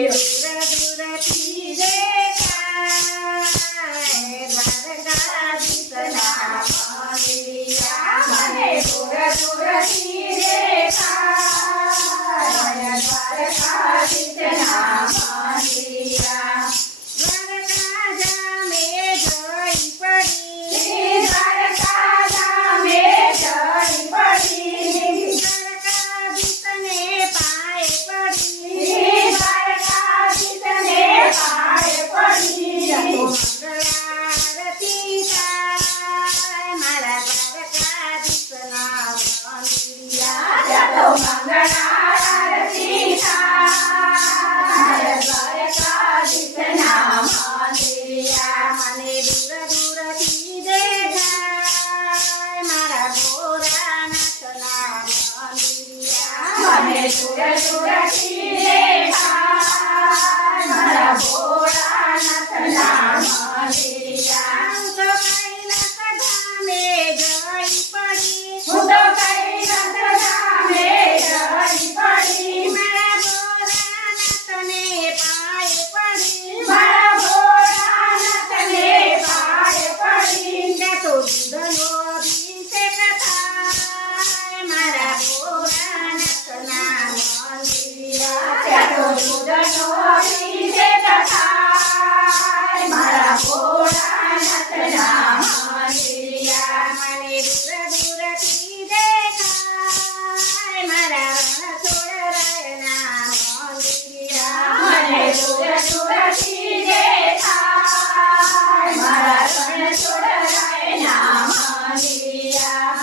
દૂર દૂરથી દેખાય દ્વારકાધીશના મંદિરિયા મને દૂર દૂરથી દેખાય દ્વારકાધીશના મંદિરિયા દ્વારકા જામે જઈ પડી દ્વારકા જામે જઈ પડી દ્વારકાધીશને પાય પડી દ્વારકાધીશને પાય પડી મંગળારતી થાય મારા દ્વારકાધીશના મંદિરિયા તો મંગળારતી થાય દ્વારકાધીશના મંદિરિયા મને દૂર દૂરથી દેખાય મારા ભોળાનાથના મંદિરિયા મને દૂર દૂરથી દેખાય મારા ભોળાનાથના મંદિરિયા તો કૈલાસ ધામે જઈ પડી હું તો કૈલાસ ધામે જઈ પડી મારા ભોળાનાથને પાય પડી મારા ભોળાનાથને પાય પડી ત્યાં તો દૂધનો અભિષેક થાય મારા ભોળાનાથના મંદિરિયા ત્યાં તો દૂધનો અભિષેક થાય મારા ભોળાનાથના મંદિરિયા મને દૂર દૂરથી દેખાય મારા રણછોડરાયના મંદિરિયા મને દૂર દૂરથી દેખાય મારા રણછોડરાયના મંદિરિયા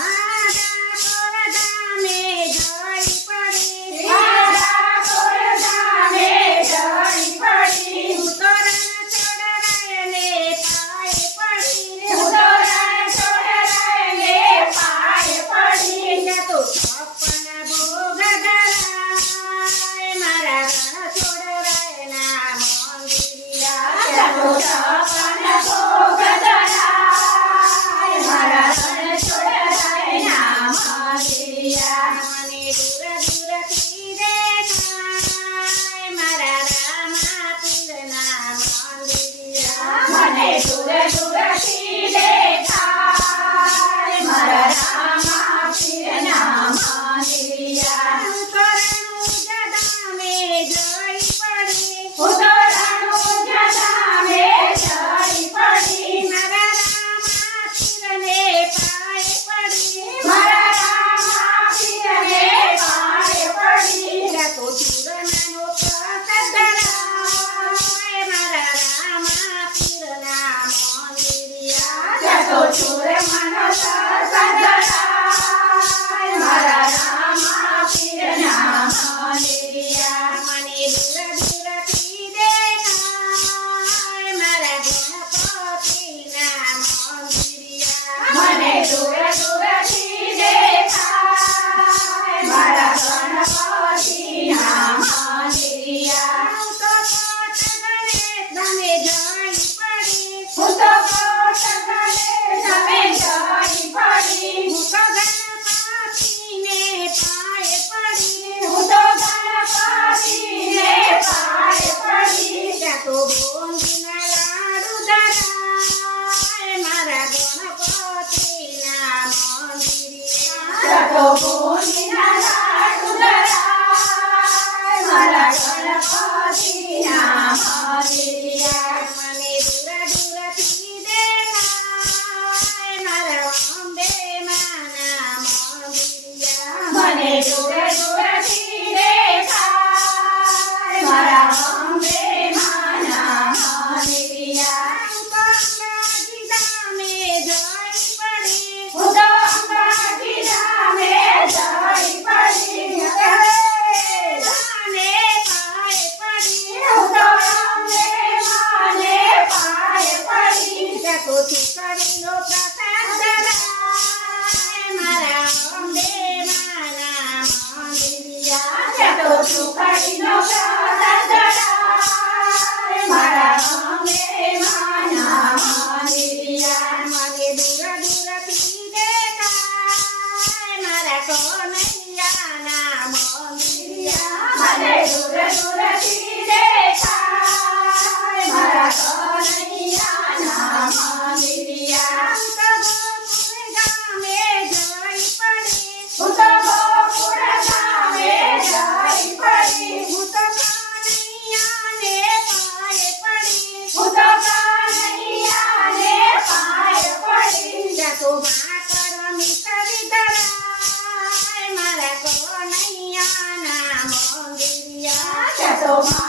ડાકોર ધામે જઈ પડી ડાકોર ધામે જઈ પડી હું તો રણછોડરાયને પાય પડી હું તો રણછોડરાયને પાય પડી ત્યાં તો છપ્પન ભોગ ધરાય મારા રણછોડરાયના મંદિરિયા ત્યાં તો છપ્પન ભોગ ધરાય મારા રણછોડરાયના મંદિરિયા મને દૂર દૂરથી દેખાય મારા રામાપીરના મંદિરિયા મને દૂર દૂરથી દેખાય મારા રામાપીરના મંદિરિયા હું તો રણુજ ધામે જઈ પડી હું તો રણુજ ધામે જઈ પડી મારા રામાપીરને પાય પડી મારા રામાપીરને પાય પડી ત્યાં તો ચૂરમાનો પ્રસાદ ધરાય મારા રામાપીરના મંદિરિયા ત્યાં તો ચૂરમાનો પ્રસાદ ધરાય મારા રામાપીરના મંદિરિયા મને દૂર દૂરથી દેખાય મારા ગણપતિના મંદિરિયા મને દૂર દૂરથી દેખાય મારા ગણપતિના મંદિરિયા હું તો કોટ ગણેશ ધામે જઈ પડી હું તો કોટ ગણેશ ધામે જઈ પડી હું તો ગણપતિને પાય પડી હું તો ગણપતિને પાય પડી ત્યાં તો બુંદીના લાડુ ધરાય મારા ગણપતિના મંદિરિયા ત્યાં તો બુંદીના લાડુ ધરાય મારા ગણપતિના મંદિરિયા મને દૂર દૂરથી દેખાય મારા અંબે માના મંદિરિયા મને દૂર દૂરથી દેખાય મારા અંબે માના મંદિરિયા હું તો અંબાજી ધામે જઈ પડી હું તો અંબાજી ધામે જઈ પડી ધાને પાય પડી હું તો અંબે માને પાય પડી ત્યાં તો ખીચડીનો પ્રસાદ ધરાય મારા અંબે માના મંદિરિયા ત્યાં તો ખીચડીનો પ્રસાદ ધરાય મારા અંબે માના મંદિરિયા મને દૂર દૂરથી દેખાય મારા કનૈયાના મંદિરિયા મને દૂર દૂરથી દેખાય મારો